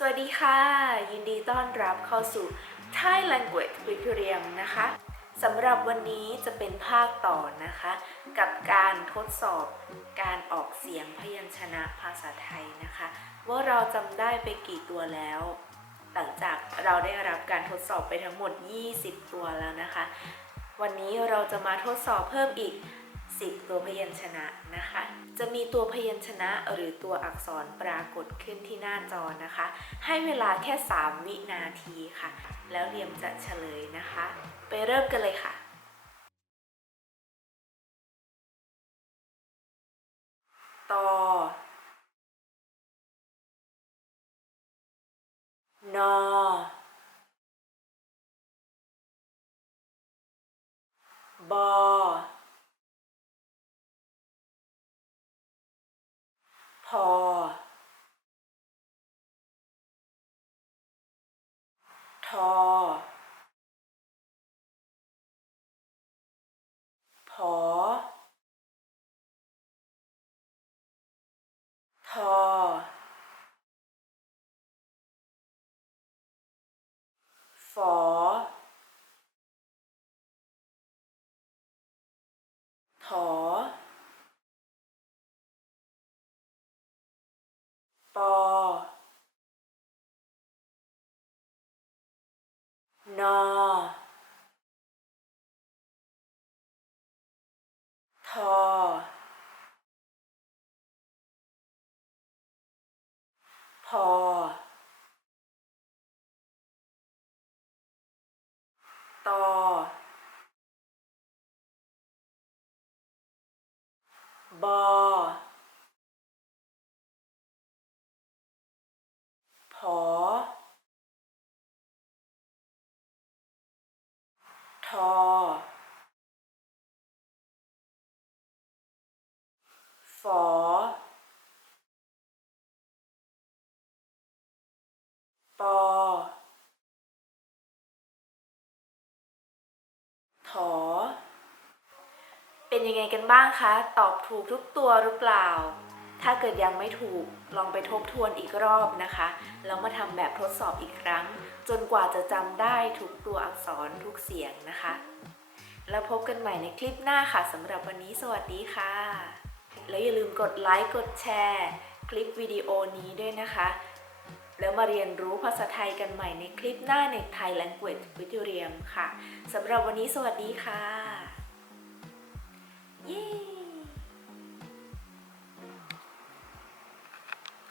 สวัสดีค่ะ ยินดีต้อนรับเข้าสู่ Thai Language Tutorial นะคะสำหรับวันนี้จะเป็นภาคต่อนะคะ กับการทดสอบการออกเสียงพยัญชนะภาษาไทยนะคะ ว่าเราจำได้ไปกี่ตัวแล้ว หลังจากเราได้รับการทดสอบไปทั้งหมด 20 ตัวแล้วนะคะ วันนี้เราจะมาทดสอบเพิ่มอีก 10 ตัวพยัญชนะนะคะ จะมีตัวพยัญชนะหรือตัวอักษรปรากฏขึ้นที่หน้าจอนะคะ ให้เวลาแค่ 3 วินาทีค่ะ แล้วเรียมจะเฉลยนะคะ ไปเริ่มกันเลยค่ะตอนอบอ พอ ทอ ผอ ทอ ฝอ ถอ ปอ นอ ทอ พอ ตอ บอ ผอ ทอ ฝอ ปอ ถอ เป็นยังไงกันบ้างคะ ตอบถูกทุกตัวหรือเปล่า ถ้าเกิดยังไม่ถูกลองไปทบทวนอีกรอบนะคะแล้วมาทำแบบทดสอบอีกครั้ง จนกว่าจะจำได้ทุกตัวอักษรทุกเสียงนะคะ แล้วพบกันใหม่ในคลิปหน้าค่ะสำหรับวันนี้สวัสดีค่ะ แล้วอย่าลืมกดไลค์กดแชร์ คลิปวิดีโอนี้ด้วยนะคะ แล้วมาเรียนรู้ภาษาไทยกันใหม่ในคลิปหน้าใน Thai Language Tutorial ค่ะสำหรับวันนี้สวัสดีค่ะ